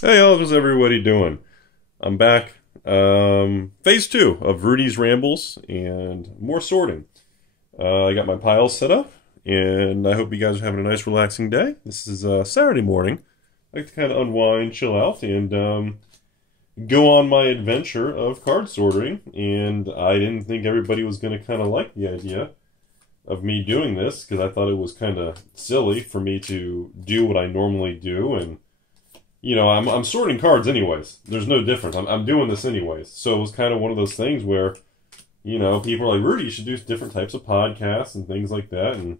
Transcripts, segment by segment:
Hey, how's everybody doing? I'm back. Phase 2 of Rudy's Rambles and more sorting. I got my piles set up, and I hope you guys are having a nice, relaxing day. This is Saturday morning. I like to kind of unwind, chill out, and go on my adventure of card sorting. And I didn't think everybody was going to kind of like the idea of me doing this, because I thought it was kind of silly for me to do what I normally do, and I'm sorting cards anyways. There's no difference. I'm doing this anyways. So it was kind of one of those things where, people are like, Rudy, you should do different types of podcasts and things like that. And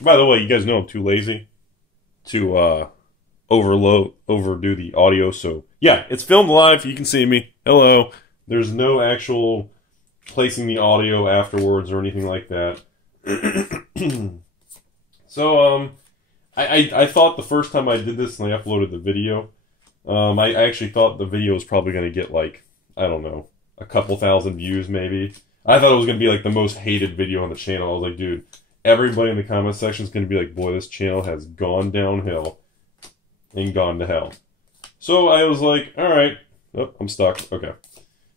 by the way, you guys know I'm too lazy to overdo the audio. So yeah, it's filmed live. You can see me. Hello. There's no actual placing the audio afterwards or anything like that. So, I thought the first time I did this and I uploaded the video, I actually thought the video was probably going to get like, I don't know, a couple thousand views maybe. I thought it was going to be like the most hated video on the channel. I was like, dude, everybody in the comment section is going to be like, boy, this channel has gone downhill and gone to hell. So I was like, all right, oh, I'm stuck. Okay.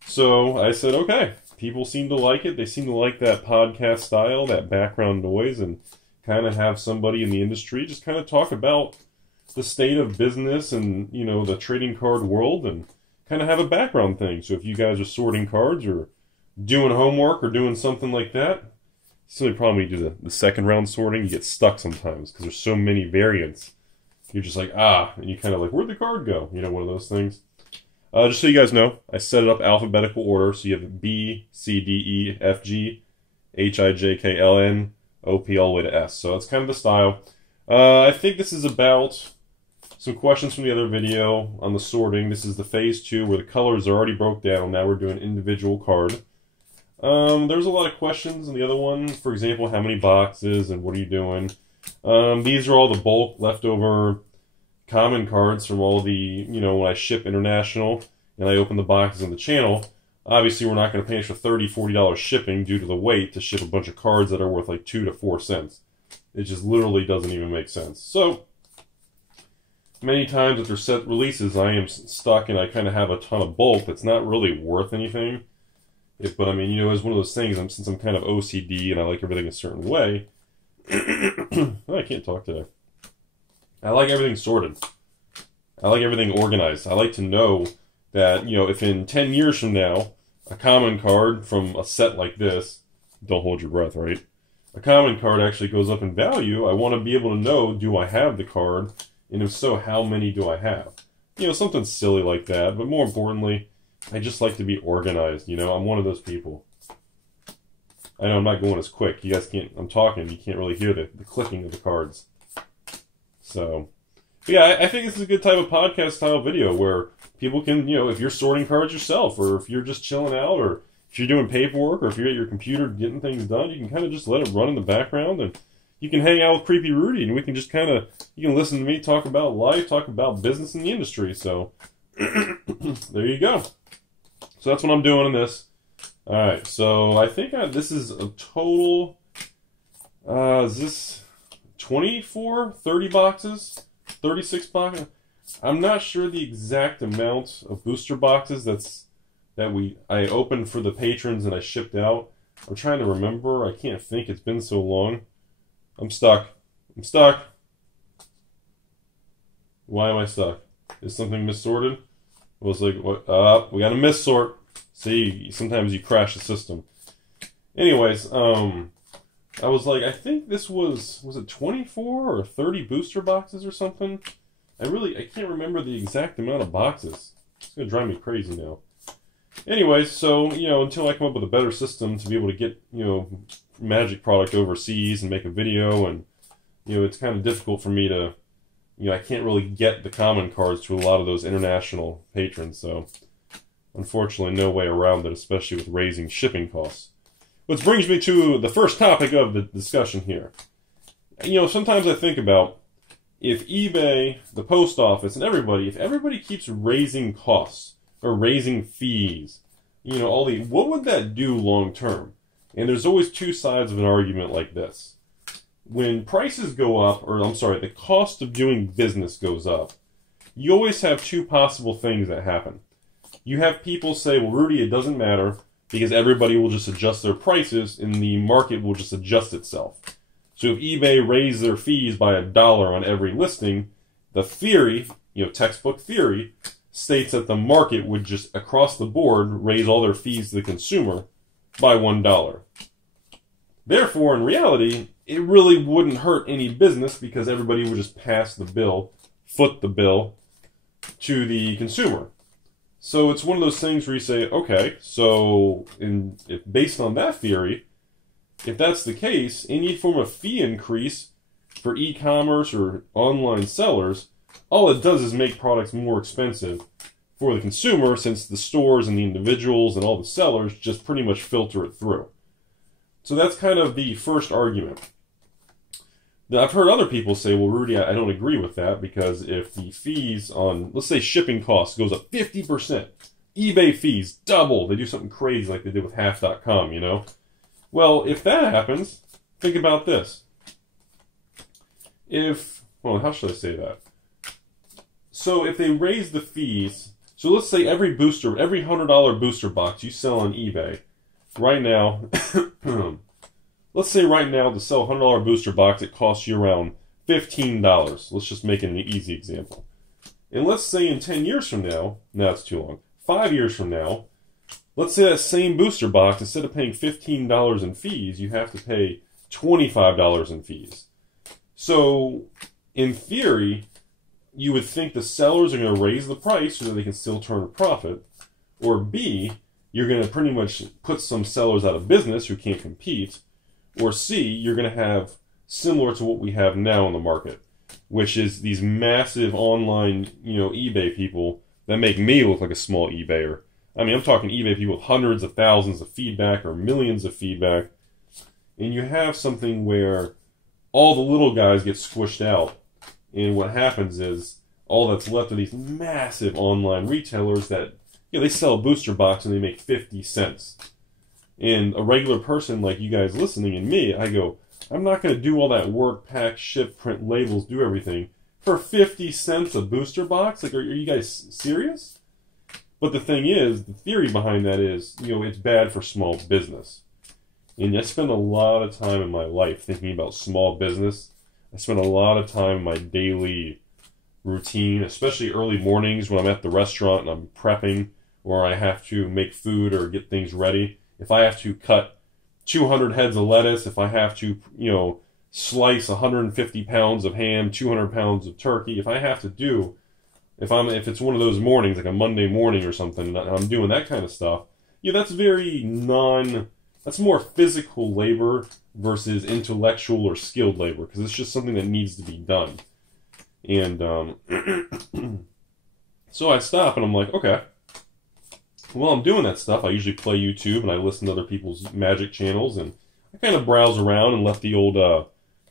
So I said, okay, people seem to like it. They seem to like that podcast style, that background noise, and kind of have somebody in the industry just kind of talk about the state of business and, the trading card world, and kind of have a background thing. So if you guys are sorting cards or doing homework or doing something like that, it's the only problem when you do the second round sorting, you get stuck sometimes because there's so many variants. You're just like, and you kind of like, where'd the card go? One of those things. Just so you guys know, I set it up alphabetical order, so you have B, C, D, E, F, G, H, I, J, K, L, N, O, P, all the way to S. So it's kind of the style. I think this is about some questions from the other video on the sorting. This is the phase 2 where the colors are already broke down. Now we're doing individual card. There's a lot of questions in the other one. For example, how many boxes and what are you doing? These are all the bulk leftover common cards from all the, when I ship international and I open the boxes on the channel. Obviously, we're not going to pay extra $30, $40 shipping due to the weight to ship a bunch of cards that are worth like 2 to 4 cents. It just literally doesn't even make sense. So, many times with their set releases, I am stuck and I kind of have a ton of bulk that's not really worth anything. But I mean, it's one of those things, since I'm kind of OCD and I like everything a certain way. I can't talk today. I like everything sorted. I like everything organized. I like to know that, if in 10 years from now, a common card from a set like this, don't hold your breath, right? A common card actually goes up in value. I want to be able to know, do I have the card? And if so, how many do I have? Something silly like that. But more importantly, I just like to be organized. I'm one of those people. I know I'm not going as quick. You guys can't, I'm talking, you can't really hear the clicking of the cards. So, but yeah, I think this is a good type of podcast style video where people can, if you're sorting cards yourself, or if you're just chilling out, or if you're doing paperwork, or if you're at your computer getting things done, you can kind of just let it run in the background, and you can hang out with Creepy Rudy, and we can just kind of, you can listen to me talk about life, talk about business in the industry. So, there you go. So that's what I'm doing in this. Alright, so I think this is a total, is this 24, 30 boxes, 36 boxes? I'm not sure the exact amount of booster boxes I opened for the patrons and I shipped out. I'm trying to remember. I can't think. It's been so long. I'm stuck. I'm stuck. Why am I stuck? Is something missorted? I was like, what? We got to missort. See, sometimes you crash the system. Anyways, I was like, I think this was it 24 or 30 booster boxes or something? I can't remember the exact amount of boxes. It's going to drive me crazy now. Anyways, so, until I come up with a better system to be able to get, magic product overseas and make a video, and, it's kind of difficult for me to, I can't really get the common cards to a lot of those international patrons, so unfortunately no way around it, especially with raising shipping costs. Which brings me to the first topic of the discussion here. Sometimes I think about, if eBay, the post office, and if everybody keeps raising costs or raising fees, what would that do long term? And there's always two sides of an argument like this. When prices go up, or I'm sorry, the cost of doing business goes up, you always have two possible things that happen. You have people say, well, Rudy, it doesn't matter because everybody will just adjust their prices and the market will just adjust itself. So if eBay raised their fees by $1 on every listing, the theory, textbook theory, states that the market would just across the board raise all their fees to the consumer by $1. Therefore, in reality, it really wouldn't hurt any business because everybody would just pass the bill, foot the bill to the consumer. So it's one of those things where you say, okay, so if based on that theory, if that's the case, any form of fee increase for e-commerce or online sellers, all it does is make products more expensive for the consumer since the stores and the individuals and all the sellers just pretty much filter it through. So that's kind of the first argument. Now, I've heard other people say, well, Rudy, I don't agree with that because if the fees on, let's say shipping costs goes up 50%, eBay fees double, they do something crazy like they did with half.com, Well, if that happens, think about this. How should I say that? So if they raise the fees, so let's say every $100 booster box you sell on eBay, right now, let's say right now to sell a $100 booster box, it costs you around $15. Let's just make it an easy example. And let's say in 10 years from now, no, that's too long, 5 years from now, let's say that same booster box, instead of paying $15 in fees, you have to pay $25 in fees. So, in theory, you would think the sellers are going to raise the price so that they can still turn a profit. Or B, you're going to pretty much put some sellers out of business who can't compete. Or C, you're going to have similar to what we have now in the market, which is these massive online, eBay people that make me look like a small eBayer. I mean, I'm talking eBay people with hundreds of thousands of feedback or millions of feedback. And you have something where all the little guys get squished out. And what happens is all that's left are these massive online retailers that, they sell a booster box and they make 50 cents. And a regular person like you guys listening and me, I go, I'm not going to do all that work, pack, ship, print labels, do everything for 50 cents a booster box? Like, are you guys serious? But the thing is, the theory behind that is, it's bad for small business. And I spend a lot of time in my life thinking about small business. I spend a lot of time in my daily routine, especially early mornings when I'm at the restaurant and I'm prepping or I have to make food or get things ready. If I have to cut 200 heads of lettuce, if I have to, slice 150 pounds of ham, 200 pounds of turkey, if it's one of those mornings, like a Monday morning or something, and I'm doing that kind of stuff, that's that's more physical labor versus intellectual or skilled labor, because it's just something that needs to be done. And so I stop and I'm like, okay, while I'm doing that stuff, I usually play YouTube and I listen to other people's magic channels and I kind of browse around and let the old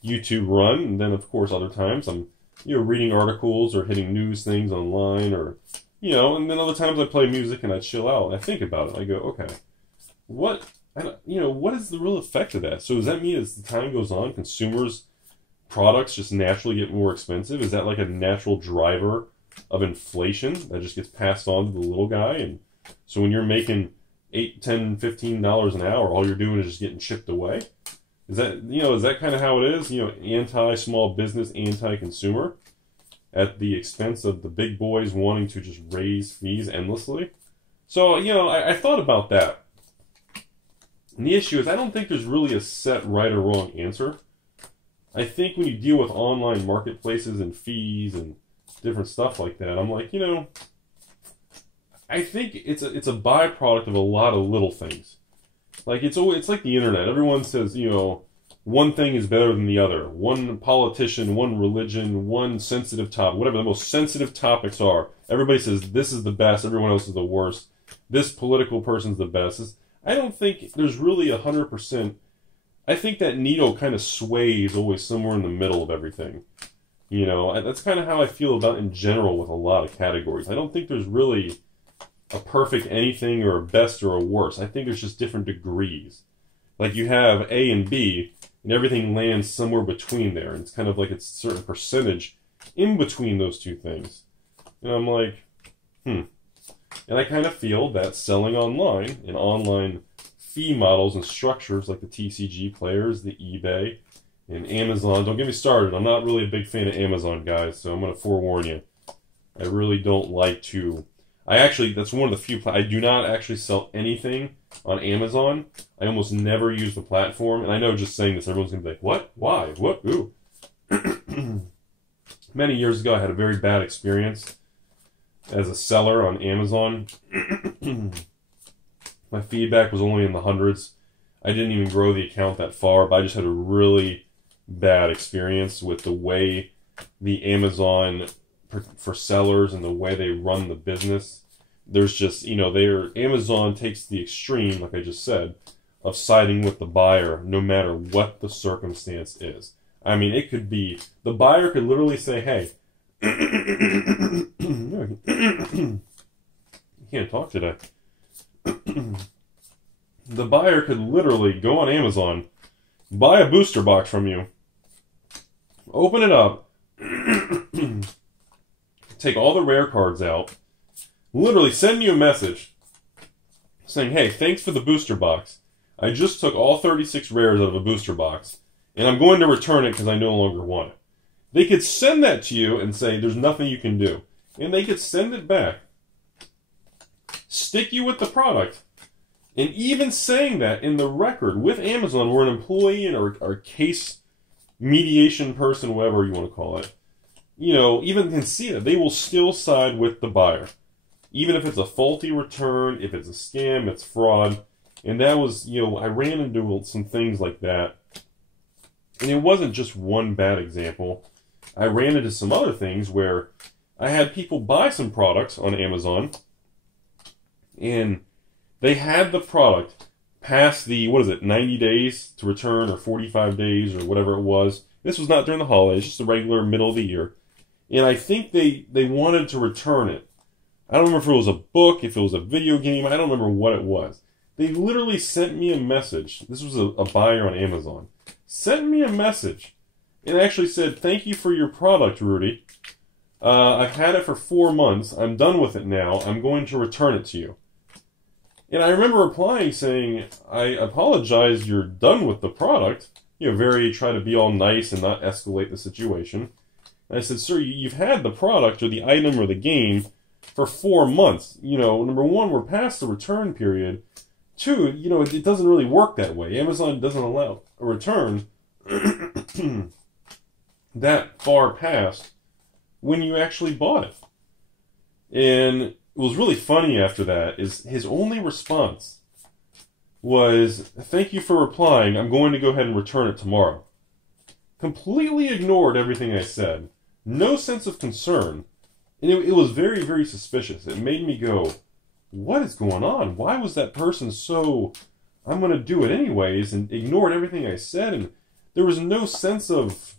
YouTube run. And then, of course, other times I'm reading articles or hitting news things online or, and then other times I play music and I chill out and I think about it. I go, okay, what is the real effect of that? So does that mean as the time goes on, consumers' products just naturally get more expensive? Is that like a natural driver of inflation that just gets passed on to the little guy? And so when you're making $8, $10, $15 an hour, all you're doing is just getting chipped away? Is that kind of how it is? Anti-small business, anti-consumer, at the expense of the big boys wanting to just raise fees endlessly? So, I thought about that. And the issue is I don't think there's really a set right or wrong answer. I think when you deal with online marketplaces and fees and different stuff like that, I'm like, I think it's a byproduct of a lot of little things. Like it's like the internet. Everyone says, one thing is better than the other. One politician, one religion, one sensitive topic, whatever the most sensitive topics are. Everybody says this is the best, everyone else is the worst. This political person's the best. I don't think there's really 100%. I think that needle kind of sways always somewhere in the middle of everything. That's kind of how I feel about in general with a lot of categories. I don't think there's really a perfect anything or a best or a worst. I think there's just different degrees. Like you have A and B, and everything lands somewhere between there. And it's kind of like it's a certain percentage in between those two things. And I'm like, And I kind of feel that selling online and online fee models and structures like the TCG players, the eBay, and Amazon. Don't get me started. I'm not really a big fan of Amazon, guys, so I'm going to forewarn you. I really don't like to... that's one of the few... I do not actually sell anything on Amazon. I almost never use the platform. And I know just saying this, everyone's going to be like, what? Why? What? Ooh. Many years ago, I had a very bad experience as a seller on Amazon. My feedback was only in the hundreds. I didn't even grow the account that far, but I just had a really bad experience with the way the Amazon for sellers and the way they run the business. There's just, Amazon takes the extreme, like I just said, of siding with the buyer no matter what the circumstance is. I mean, it could be, the buyer could literally say, hey, you can't talk today. The buyer could literally go on Amazon, buy a booster box from you, open it up, take all the rare cards out, literally send you a message saying, hey, thanks for the booster box. I just took all 36 rares out of a booster box, and I'm going to return it because I no longer want it. They could send that to you and say, there's nothing you can do. And they could send it back, stick you with the product, and even saying that in the record with Amazon, where an employee or case mediation person, whatever you want to call it, even can see that, they will still side with the buyer. Even if it's a faulty return, if it's a scam, it's fraud. And that was, I ran into some things like that. And it wasn't just one bad example. I ran into some other things where I had people buy some products on Amazon, and they had the product past the, 90 days to return, or 45 days, or whatever it was. This was not during the holidays, just the regular middle of the year. And I think they wanted to return it. I don't remember if it was a book, if it was a video game, I don't remember what it was. They literally sent me a message. This was a buyer on Amazon. Sent me a message and actually said, thank you for your product, Rudy. I've had it for 4 months. I'm done with it now. I'm going to return it to you. And I remember replying saying, I apologize, you're done with the product. Try to be all nice and not escalate the situation. And I said, sir, you've had the product or the item or the game for 4 months. Number one, we're past the return period. Two, it doesn't really work that way. Amazon doesn't allow a return that far past when you actually bought it. And what was really funny after that is his only response was, thank you for replying, I'm going to go ahead and return it tomorrow. Completely ignored everything I said. No sense of concern. And it was very, very suspicious. It made me go, what is going on? Why was that person so, I'm going to do it anyways, and ignored everything I said? And there was no sense of,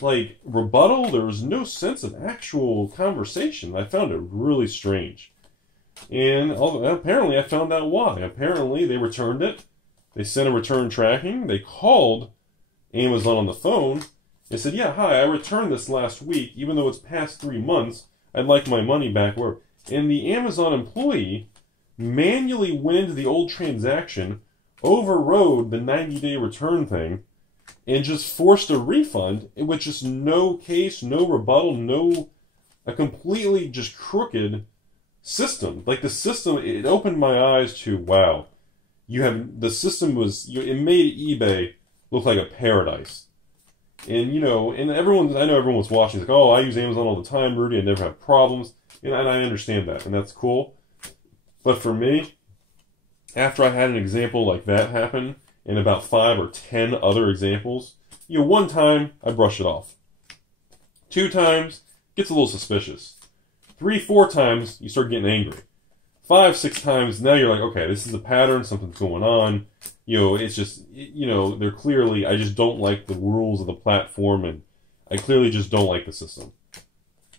rebuttal. There was no sense of actual conversation. I found it really strange. And apparently I found out why. Apparently they returned it. They sent a return tracking. They called Amazon on the phone. They said, yeah, hi, I returned this last week. Even though it's past 3 months, I'd like my money back. And the Amazon employee manually went into the old transaction, overrode the 90-day return thing, and just forced a refund with just no case, no rebuttal, a completely just crooked system. The system, it opened my eyes to, wow, the system was, it made eBay look like a paradise. And, and I know everyone was watching, like, oh, I use Amazon all the time, Rudy, I never have problems. And I understand that, and that's cool. But for me, after I had an example like that happen, and about 5 or 10 other examples, one time, I brush it off. 2 times, gets a little suspicious. 3, 4 times, you start getting angry. 5, 6 times, now you're like, okay, this is a pattern, something's going on. It's just, they're clearly, I just don't like the rules of the platform, and I clearly just don't like the system.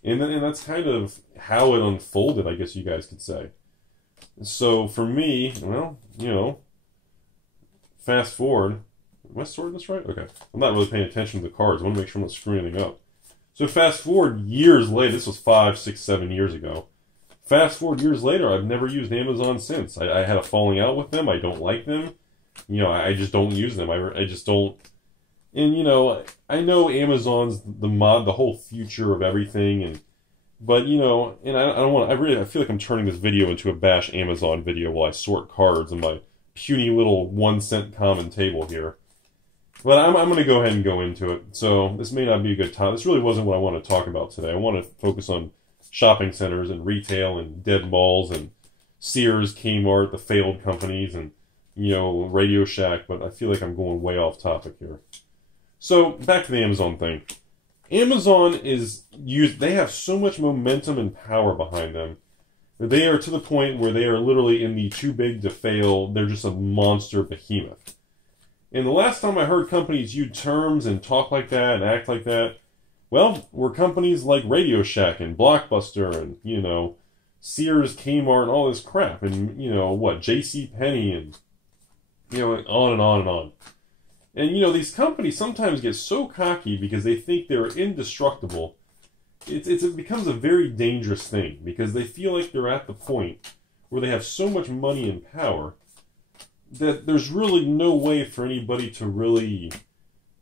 And that's kind of how it unfolded, I guess you guys could say. So for me, well, fast forward. Am I sorting this right? Okay. I'm not really paying attention to the cards. I want to make sure I'm not screwing anything up. So fast forward years later, this was 5, 6, 7 years ago. Fast forward years later, I've never used Amazon since. I had a falling out with them. I don't like them. I just don't use them. I just don't. And I know Amazon's the whole future of everything, but and I don't want. I feel like I'm turning this video into a bash Amazon video while I sort cards in my puny little 1-cent common table here. But I'm going to go ahead and go into it. So this may not be a good time. This really wasn't what I want to talk about today. I want to focus on shopping centers and retail and dead malls and Sears, Kmart, the failed companies, and Radio Shack. But I feel like I'm going way off topic here. So back to the Amazon thing. Amazon they have so much momentum and power behind them. They are to the point where they are literally in the too big to fail. They're just a monster behemoth. And the last time I heard companies use terms and talk like that and act like that, well, were companies like Radio Shack and Blockbuster and, Sears, Kmart, and all this crap. And, JCPenney and, on and on and on. And, these companies sometimes get so cocky because they think they're indestructible. It becomes a very dangerous thing because they feel like they're at the point where they have so much money and power that there's really no way for anybody to really,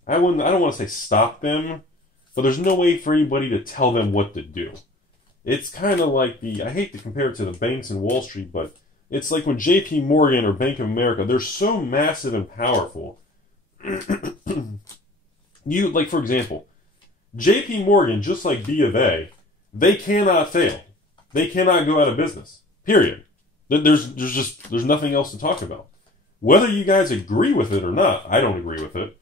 I don't want to say stop them, but there's no way for anybody to tell them what to do. It's kind of like I hate to compare it to the banks in Wall Street, but it's like when JP Morgan or Bank of America, they're so massive and powerful. For example, JP Morgan, just like B of A, they cannot fail. They cannot go out of business. Period. There's nothing else to talk about. Whether you guys agree with it or not, I don't agree with it.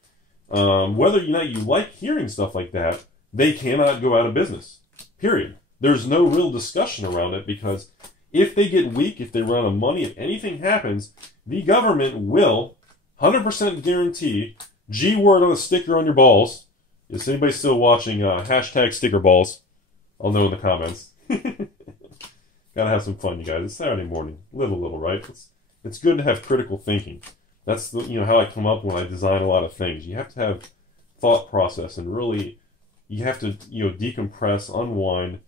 Whether or not you like hearing stuff like that, they cannot go out of business. Period. There's no real discussion around it because if they get weak, if they run out of money, if anything happens, the government will 100% guarantee G-word on a sticker on your balls. Is anybody still watching hashtag sticker balls? I'll know in the comments. Gotta have some fun, you guys. It's Saturday morning. Live a little, right? It's good to have critical thinking. That's how I come up when I design a lot of things. You have to have thought process and really you have to decompress, unwind,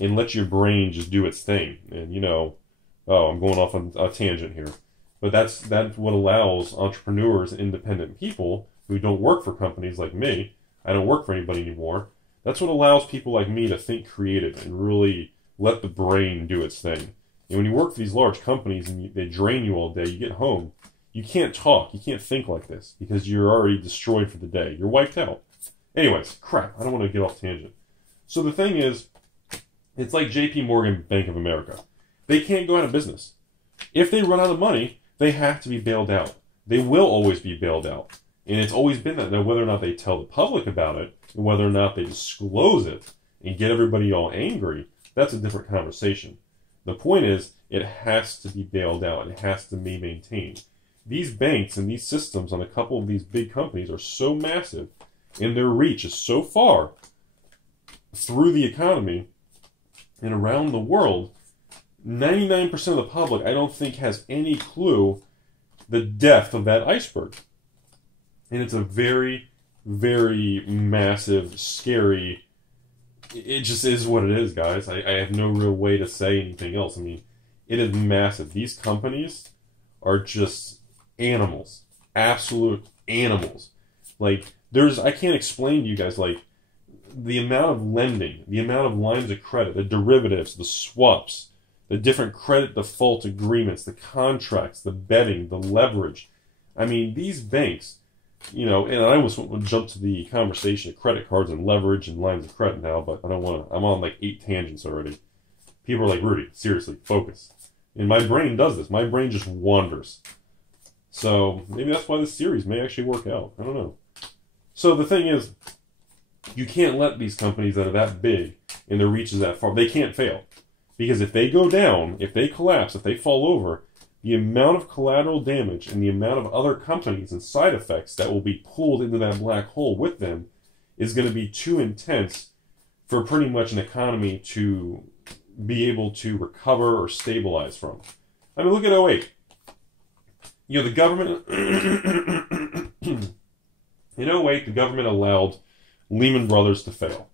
and let your brain just do its thing. And I'm going off on a tangent here, but that's what allows entrepreneurs, independent people who don't work for companies like me. I don't work for anybody anymore. That's what allows people like me to think creative and really let the brain do its thing. And when you work for these large companies and they drain you all day, you get home, you can't talk, you can't think like this because you're already destroyed for the day. You're wiped out. Anyways, crap, I don't want to get off tangent. So the thing is, it's like JP Morgan, Bank of America. They can't go out of business. If they run out of money, they have to be bailed out. They will always be bailed out. And it's always been that. Now, whether or not they tell the public about it, and whether or not they disclose it and get everybody all angry, that's a different conversation. The point is, it has to be bailed out. It has to be maintained. These banks and these systems on a couple of these big companies are so massive, and their reach is so far through the economy and around the world, 99% of the public, I don't think, has any clue the depth of that iceberg. And it's a very, very massive, scary... It just is what it is, guys. I have no real way to say anything else. I mean, it is massive. These companies are just animals. Absolute animals. Like, I can't explain to you guys, like, the amount of lending, the amount of lines of credit, the derivatives, the swaps, the different credit default agreements, the contracts, the betting, the leverage. I mean, these banks, and I almost want to jump to the conversation of credit cards and leverage and lines of credit now, but I don't want to. I'm on like 8 tangents already. People are like, Rudy, seriously, focus. And my brain does this. My brain just wanders. So maybe that's why this series may actually work out. I don't know. So the thing is, you can't let these companies that are that big and their reach is that far, they can't fail. Because if they go down, if they collapse, if they fall over, the amount of collateral damage and the amount of other companies and side effects that will be pulled into that black hole with them is going to be too intense for pretty much an economy to be able to recover or stabilize from. I mean, look at '08. The government... In '08, the government allowed Lehman Brothers to fail.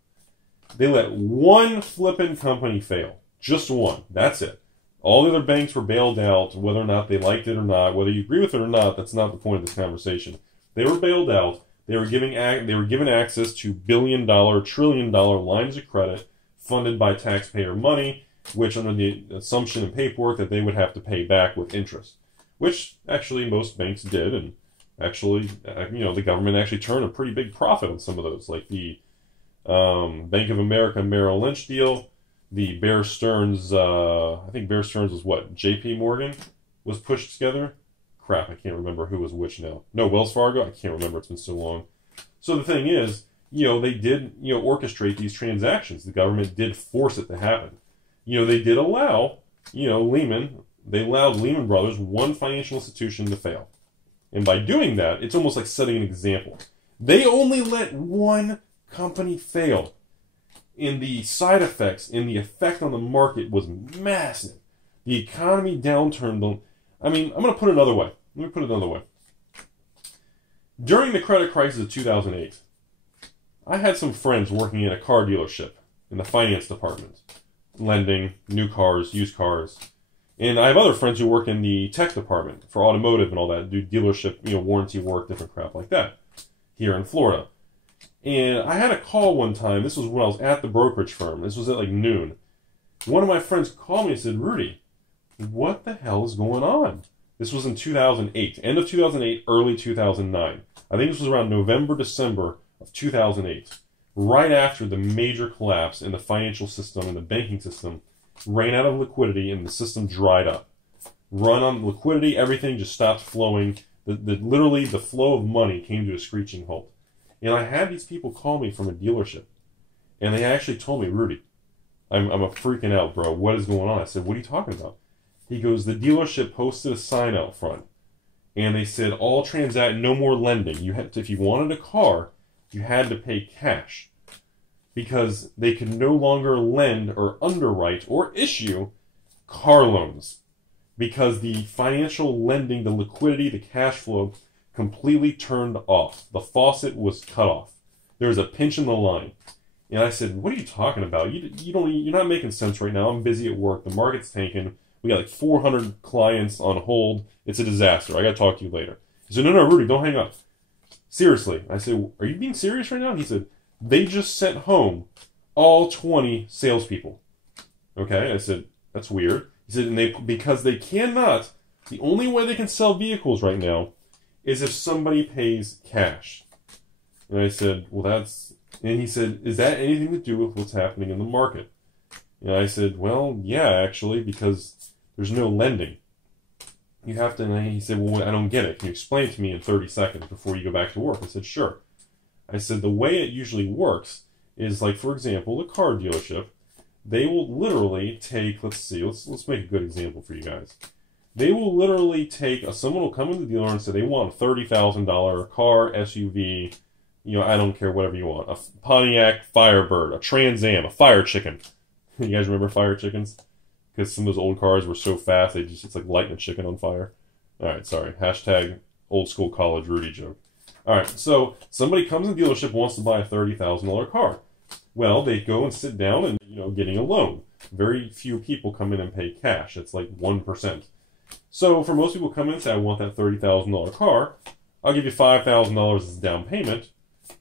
They let one flipping company fail. Just one. That's it. All the other banks were bailed out, whether or not they liked it or not. Whether you agree with it or not, that's not the point of this conversation. They were bailed out. They were given access to billion-dollar, trillion-dollar lines of credit funded by taxpayer money, which under the assumption and paperwork that they would have to pay back with interest, which actually most banks did, and actually, the government actually turned a pretty big profit on some of those, like the Bank of America Merrill Lynch deal, the Bear Stearns, I think Bear Stearns was what, J.P. Morgan was pushed together? Crap, I can't remember who was which now. No, Wells Fargo? I can't remember, it's been so long. So the thing is, they did, orchestrate these transactions. The government did force it to happen. They did allow, they allowed Lehman Brothers, one financial institution, to fail. And by doing that, it's almost like setting an example. They only let one company fail. And the side effects and the effect on the market was massive. The economy downturned. I'm going to put it another way. Let me put it another way. During the credit crisis of 2008, I had some friends working in a car dealership in the finance department, lending new cars, used cars. And I have other friends who work in the tech department for automotive and all that, do dealership, warranty work, different crap like that, here in Florida. And I had a call one time. This was when I was at the brokerage firm. This was at like noon. One of my friends called me and said, Rudy, what the hell is going on? This was in 2008, end of 2008, early 2009. I think this was around November, December of 2008, right after the major collapse in the financial system and the banking system ran out of liquidity and the system dried up. Run on liquidity, everything just stopped flowing. Literally, the flow of money came to a screeching halt. And I had these people call me from a dealership, and they actually told me, Rudy, I'm a freaking out, bro. What is going on? I said, what are you talking about? He goes, the dealership posted a sign out front, and they said, no more lending. You had to, if you wanted a car, you had to pay cash, because they could no longer lend or underwrite or issue car loans, because the financial lending, the liquidity, the cash flow completely turned off. The faucet was cut off. There was a pinch in the line. And I said, what are you talking about? You're not making sense right now. I'm busy at work. The market's tanking. We got like 400 clients on hold. It's a disaster. I got to talk to you later. He said, no, Rudy, don't hang up. Seriously. I said, are you being serious right now? And he said, they just sent home all 20 salespeople. Okay? I said, that's weird. He said, because they cannot, the only way they can sell vehicles right now is if somebody pays cash. And I said, and he said, is that anything to do with what's happening in the market? And I said, well, yeah, actually, because there's no lending. You have to, and he said, well, I don't get it. Can you explain it to me in 30 seconds before you go back to work? I said, sure. I said, the way it usually works is, like, for example, a car dealership, they will literally take, let's make a good example for you guys. They will literally take, someone will come in the dealer and say they want a $30,000 car, SUV, I don't care, whatever you want. A Pontiac Firebird, a Trans Am, a Fire Chicken. You guys remember Fire Chickens? Because some of those old cars were so fast, it's like lighting a chicken on fire. Alright, sorry. Hashtag old school college Rudy joke. Alright, so somebody comes in the dealership, wants to buy a $30,000 car. Well, they go and sit down and, getting a loan. Very few people come in and pay cash. It's like 1%. So for most people come in and say, I want that $30,000 car. I'll give you $5,000 as a down payment.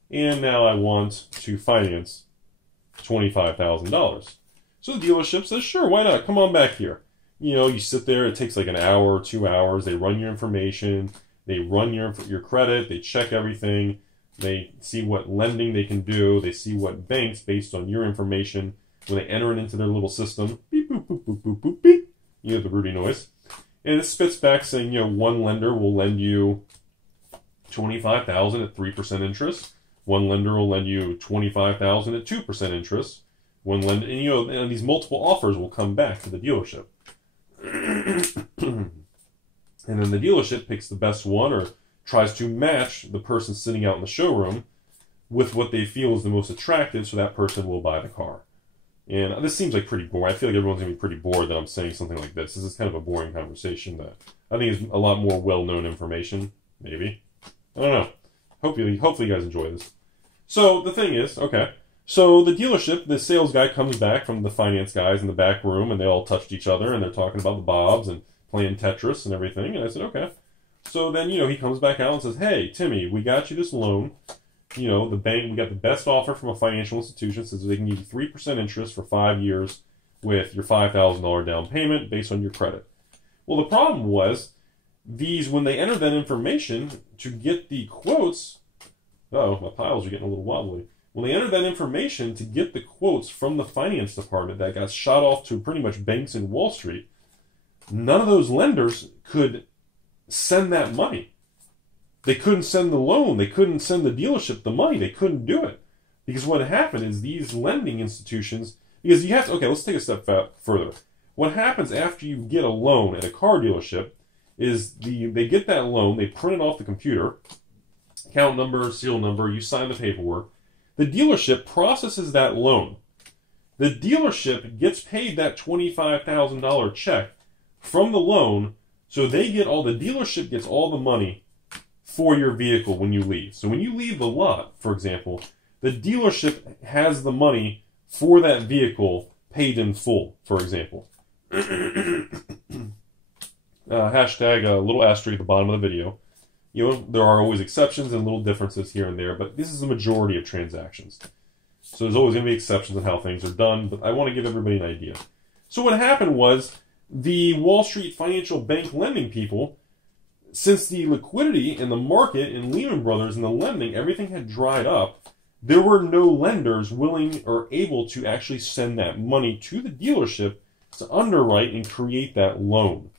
And now I want to finance $25,000. So the dealership says, sure, why not? Come on back here. You sit there. It takes like an hour or 2 hours. They run your information. They run your credit. They check everything. They see what lending they can do. They see what banks, based on your information, when they enter it into their little system, beep, boop, boop, boop, boop, boop, beep. The Rudy noise. And it spits back saying, one lender will lend you $25,000 at 3% interest. One lender will lend you $25,000 at 2% interest. One lender, and these multiple offers will come back to the dealership. And then the dealership picks the best one, or tries to match the person sitting out in the showroom with what they feel is the most attractive, so that person will buy the car. And this seems like pretty boring. I feel like everyone's going to be pretty bored that I'm saying something like this. This is kind of a boring conversation that I think is a lot more well-known information. Maybe. I don't know. Hopefully you guys enjoy this. So the thing is, okay, So the dealership, the sales guy comes back from the finance guys in the back room, and they all touched each other, and they're talking about the bobs and playing Tetris and everything. And I said, okay. So then, he comes back out and says, hey, Timmy, we got you this loan. The bank, we got the best offer from a financial institution, says they can give you 3% interest for 5 years with your $5,000 down payment based on your credit. Well, the problem was, when they entered that information to get the quotes, my piles are getting a little wobbly. When they entered that information to get the quotes from the finance department that got shot off to pretty much banks in Wall Street, none of those lenders could send that money. They couldn't send the loan. They couldn't send the dealership the money. They couldn't do it. Because what happened is these lending institutions, because you have to, okay, let's take a step further. What happens after you get a loan at a car dealership is they get that loan, they print it off the computer, account number, seal number, you sign the paperwork. The dealership processes that loan. The dealership gets paid that $25,000 check from the loan, so the dealership gets all the money for your vehicle when you leave. So when you leave the lot, for example, the dealership has the money for that vehicle paid in full, for example. Hashtag a little asterisk at the bottom of the video. There are always exceptions and little differences here and there, but this is the majority of transactions. So there's always going to be exceptions in how things are done, but I want to give everybody an idea. So what happened was the Wall Street financial bank lending people, since the liquidity in the market in Lehman Brothers and the lending, everything had dried up, there were no lenders willing or able to actually send that money to the dealership to underwrite and create that loan.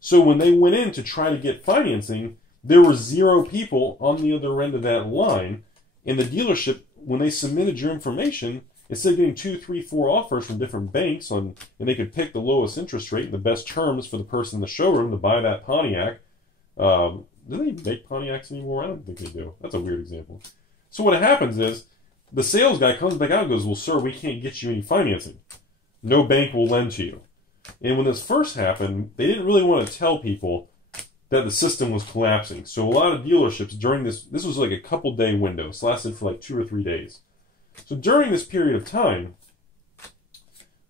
So when they went in to try to get financing, there were 0 people on the other end of that line, and the dealership, when they submitted your information, instead of getting 2, 3, 4 offers from different banks, and they could pick the lowest interest rate and the best terms for the person in the showroom to buy that Pontiac. Do they make Pontiacs anymore? I don't think they do. That's a weird example. So what happens is, the sales guy comes back out and goes, well, sir, we can't get you any financing. No bank will lend to you. And when this first happened, they didn't really want to tell people that the system was collapsing. So a lot of dealerships during this was like a couple-day window. This lasted for like 2 or 3 days. So during this period of time,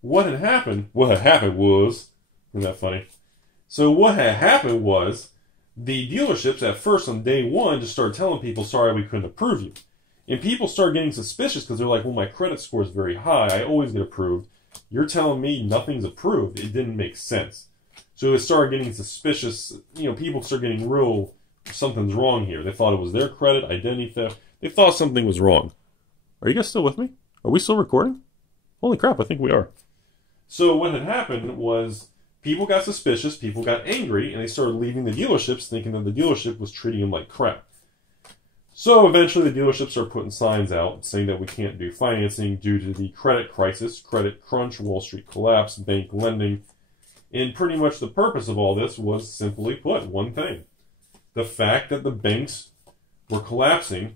what had happened was, isn't that funny? So what had happened was, the dealerships at first on day one just started telling people, sorry, we couldn't approve you. And people start getting suspicious because they're like, well, my credit score is very high. I always get approved. You're telling me nothing's approved. It didn't make sense. So it started getting suspicious. People start getting real, something's wrong here. They thought it was their credit, identity theft. They thought something was wrong. Are you guys still with me? Are we still recording? Holy crap, I think we are. So what had happened was people got suspicious, people got angry, and they started leaving the dealerships thinking that the dealership was treating them like crap. So eventually the dealerships started putting signs out saying that we can't do financing due to the credit crisis, credit crunch, Wall Street collapse, bank lending. And pretty much the purpose of all this was, simply put, one thing. The fact that the banks were collapsing,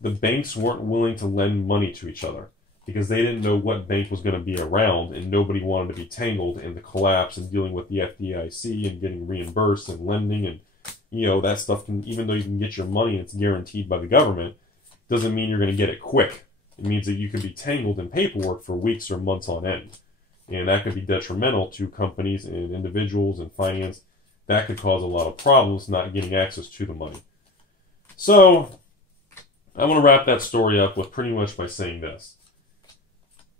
the banks weren't willing to lend money to each other because they didn't know what bank was going to be around, and nobody wanted to be tangled in the collapse and dealing with the FDIC and getting reimbursed and lending. And that stuff can, even though you can get your money and it's guaranteed by the government, doesn't mean you're going to get it quick. It means that you could be tangled in paperwork for weeks or months on end. And that could be detrimental to companies and individuals and finance. That could cause a lot of problems not getting access to the money. So I want to wrap that story up with pretty much by saying this.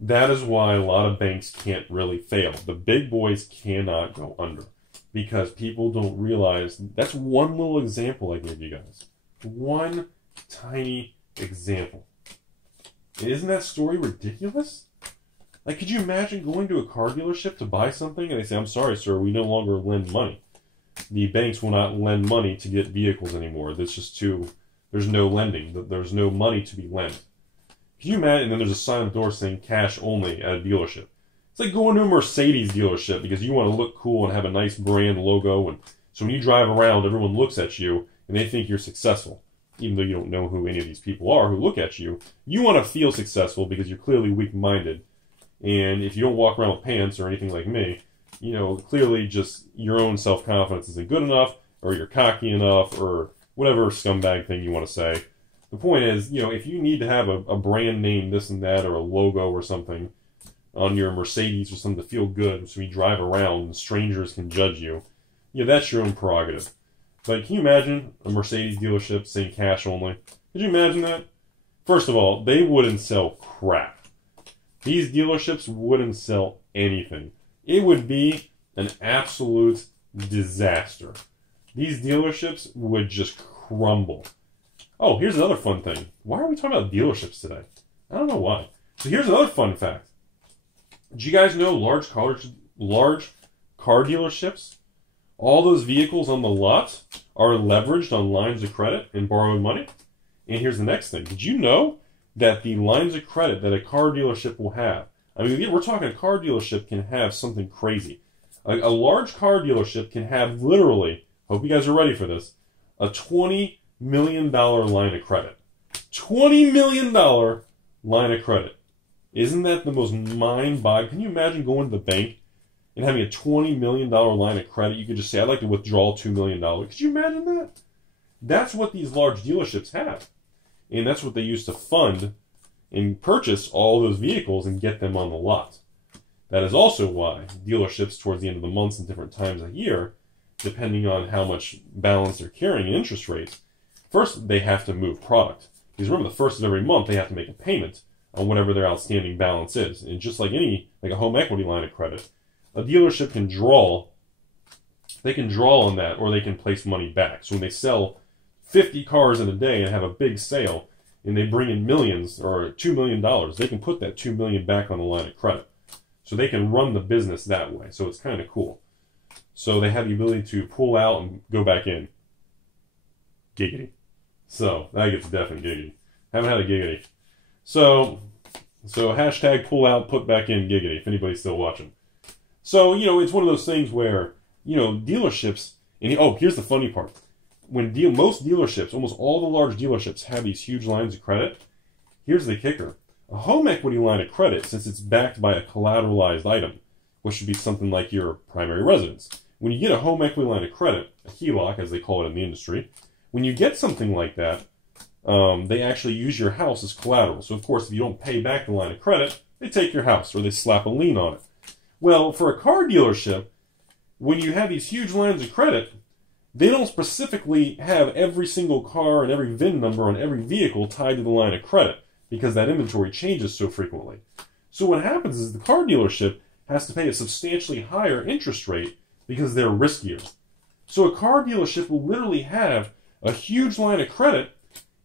That is why a lot of banks can't really fail. The big boys cannot go under because people don't realize. That's one little example I gave you guys. One tiny example. And isn't that story ridiculous? Like, could you imagine going to a car dealership to buy something and they say, I'm sorry, sir, we no longer lend money. The banks will not lend money to get vehicles anymore. That's just there's no lending. There's no money to be lent. Can you imagine? And then there's a sign on the door saying cash only at a dealership. It's like going to a Mercedes dealership because you want to look cool and have a nice brand logo. And so when you drive around, everyone looks at you and they think you're successful. Even though you don't know who any of these people are who look at you. You want to feel successful because you're clearly weak-minded. And if you don't walk around with pants or anything like me, clearly just your own self-confidence isn't good enough, or you're cocky enough, or whatever scumbag thing you want to say. The point is, if you need to have a brand name, this and that, or a logo or something on your Mercedes or something to feel good, so you drive around and strangers can judge you, that's your own prerogative. But can you imagine a Mercedes dealership saying cash only? Could you imagine that? First of all, they wouldn't sell crap. These dealerships wouldn't sell anything. It would be an absolute disaster. These dealerships would just crumble. Oh, here's another fun thing. Why are we talking about dealerships today? I don't know why. So here's another fun fact. Did you guys know large car dealerships, all those vehicles on the lot are leveraged on lines of credit and borrowed money? And here's the next thing. Did you know that the lines of credit that a car dealership will have, I mean, we're talking a car dealership can have something crazy. A large car dealership can have literally, hope you guys are ready for this, a $20 million line of credit. $20 million line of credit. Isn't that the most mind-boggling? Can you imagine going to the bank and having a $20 million line of credit? You could just say, I'd like to withdraw $2 million. Could you imagine that? That's what these large dealerships have. And that's what they use to fund and purchase all those vehicles and get them on the lot. That is also why dealerships towards the end of the months and different times of year, depending on how much balance they're carrying in interest rates, first they have to move product. Because remember, the first of every month they have to make a payment on whatever their outstanding balance is. And just like a home equity line of credit, a dealership can draw on that, or they can place money back. So when they sell 50 cars in a day and have a big sale, and they bring in millions or $2 million, they can put that $2 million back on the line of credit. So they can run the business that way. So it's kind of cool. So they have the ability to pull out and go back in. Giggity. So that gets definitely giggity. Haven't had a giggity. So hashtag pull out, put back in giggity, if anybody's still watching. So, it's one of those things where, dealerships, and here's the funny part. When most dealerships, almost all the large dealerships have these huge lines of credit, here's the kicker. A home equity line of credit, since it's backed by a collateralized item, which should be something like your primary residence. When you get a home equity line of credit, a HELOC as they call it in the industry, when you get something like that, they actually use your house as collateral. So of course, if you don't pay back the line of credit, they take your house or they slap a lien on it. Well, for a car dealership, when you have these huge lines of credit, they don't specifically have every single car and every VIN number on every vehicle tied to the line of credit because that inventory changes so frequently. So what happens is the car dealership has to pay a substantially higher interest rate because they're riskier. So a car dealership will literally have a huge line of credit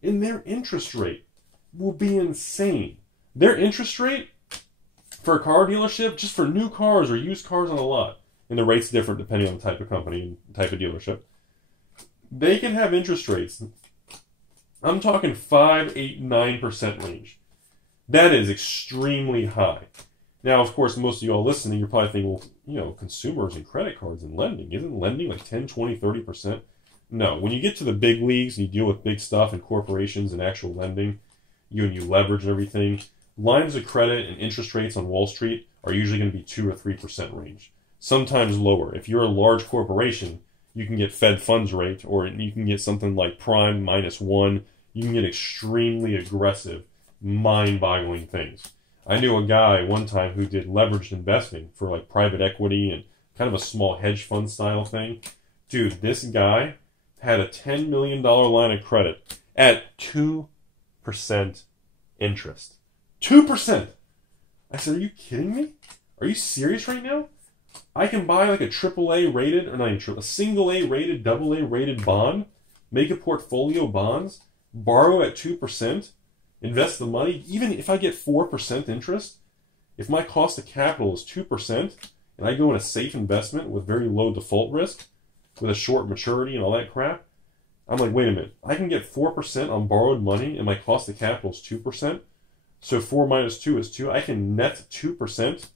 and their interest rate will be insane. Their interest rate for a car dealership, just for new cars or used cars on the lot, and the rate's different depending on the type of company and type of dealership, they can have interest rates, I'm talking 5, 8, 9% range. That is extremely high. Now, of course, most of you all listening, you're probably thinking, well, consumers and credit cards and lending, isn't lending like 10, 20, 30%? No. When you get to the big leagues and you deal with big stuff and corporations and actual lending, you leverage and everything, lines of credit and interest rates on Wall Street are usually going to be 2 or 3% range. Sometimes lower. If you're a large corporation, you can get Fed funds rate, or you can get something like prime -1. You can get extremely aggressive, mind-boggling things. I knew a guy one time who did leveraged investing for like private equity and kind of a small hedge fund style thing. Dude, this guy had a $10 million line of credit at 2% interest. 2%! I said, are you kidding me? Are you serious right now? I can buy like a AAA rated, or not even a single A rated, double A rated bond, make a portfolio bonds, borrow at 2%, invest the money, even if I get 4% interest, if my cost of capital is 2%, and I go in a safe investment with very low default risk, with a short maturity and all that crap, I'm like, wait a minute, I can get 4% on borrowed money and my cost of capital is 2%, so 4 minus 2 is 2, I can net 2%.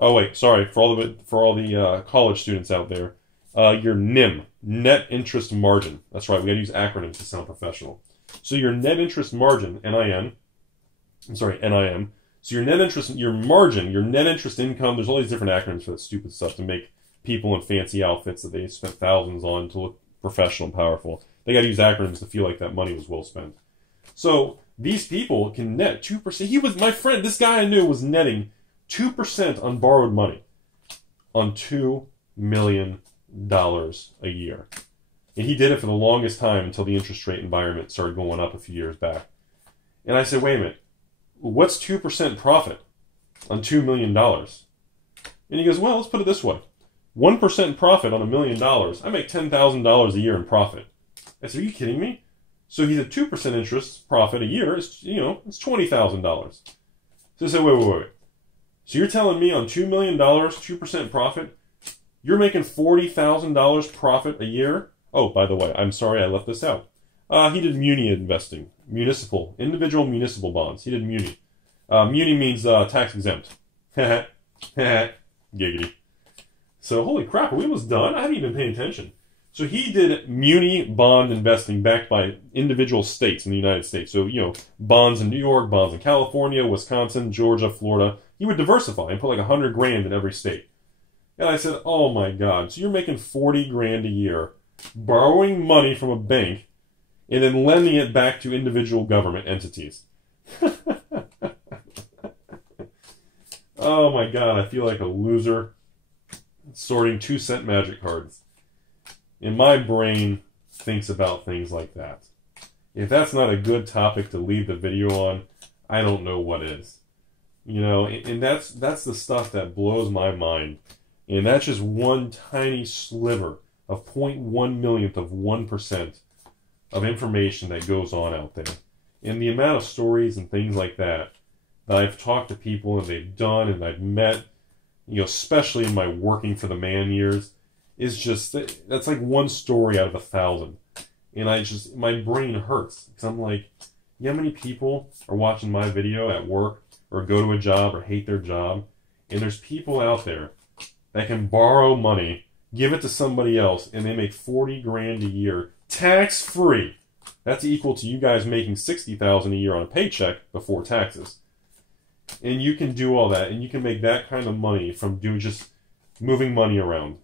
Oh wait, sorry, for all the college students out there, your NIM, net interest margin, that's right, we gotta use acronyms to sound professional. So your net interest margin, NIM, so your net interest, your margin, your net interest income, there's all these different acronyms for that stupid stuff to make people in fancy outfits that they spent thousands on to look professional and powerful. They got to use acronyms to feel like that money was well spent. So these people can net 2%. He was, my friend, this guy I knew was netting 2% on borrowed money on $2 million a year. And he did it for the longest time until the interest rate environment started going up a few years back. And I said, wait a minute, what's 2% profit on $2 million? And he goes, well, let's put it this way. 1% profit on $1 million, I make $10,000 a year in profit. I said, are you kidding me? So he's at 2% interest profit a year, it's $20,000. So I said, wait. So you're telling me on $2 million, 2% profit, you're making $40,000 profit a year? Oh, by the way, I'm sorry I left this out. He did muni investing, individual municipal bonds. He did muni. Muni means tax exempt. Giggity. So, holy crap, are we almost done? I haven't even paid attention. So he did muni bond investing backed by individual states in the United States. So, bonds in New York, bonds in California, Wisconsin, Georgia, Florida. He would diversify and put like $100,000 in every state. And I said, oh my God, so you're making $40,000 a year, borrowing money from a bank, and then lending it back to individual government entities. Oh my God, I feel like a loser sorting 2-cent magic cards. And my brain thinks about things like that. If that's not a good topic to leave the video on, I don't know what is. And that's the stuff that blows my mind. And that's just one tiny sliver of 0.1 millionth of 1% of information that goes on out there. And the amount of stories and things like that I've talked to people and they've done and I've met, especially in my working for the man years, is just, that's like one story out of 1,000. And my brain hurts. Because I'm like, how many people are watching my video at work or go to a job or hate their job? And there's people out there that can borrow money, give it to somebody else, and they make $40,000 a year tax-free. That's equal to you guys making $60,000 a year on a paycheck before taxes. And you can do all that, and you can make that kind of money from just moving money around.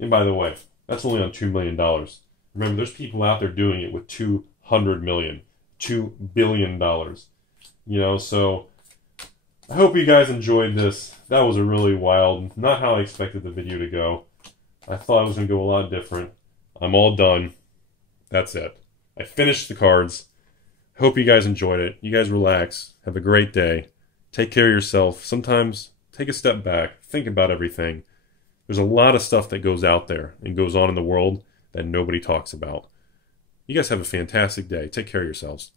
And by the way, that's only on $2 million. Remember, there's people out there doing it with $200 million, $2 billion. So I hope you guys enjoyed this. That was a really wild, not how I expected the video to go. I thought it was going to go a lot different. I'm all done. That's it. I finished the cards. Hope you guys enjoyed it. You guys relax. Have a great day. Take care of yourself. Sometimes take a step back. Think about everything. There's a lot of stuff that goes out there and goes on in the world that nobody talks about. You guys have a fantastic day. Take care of yourselves.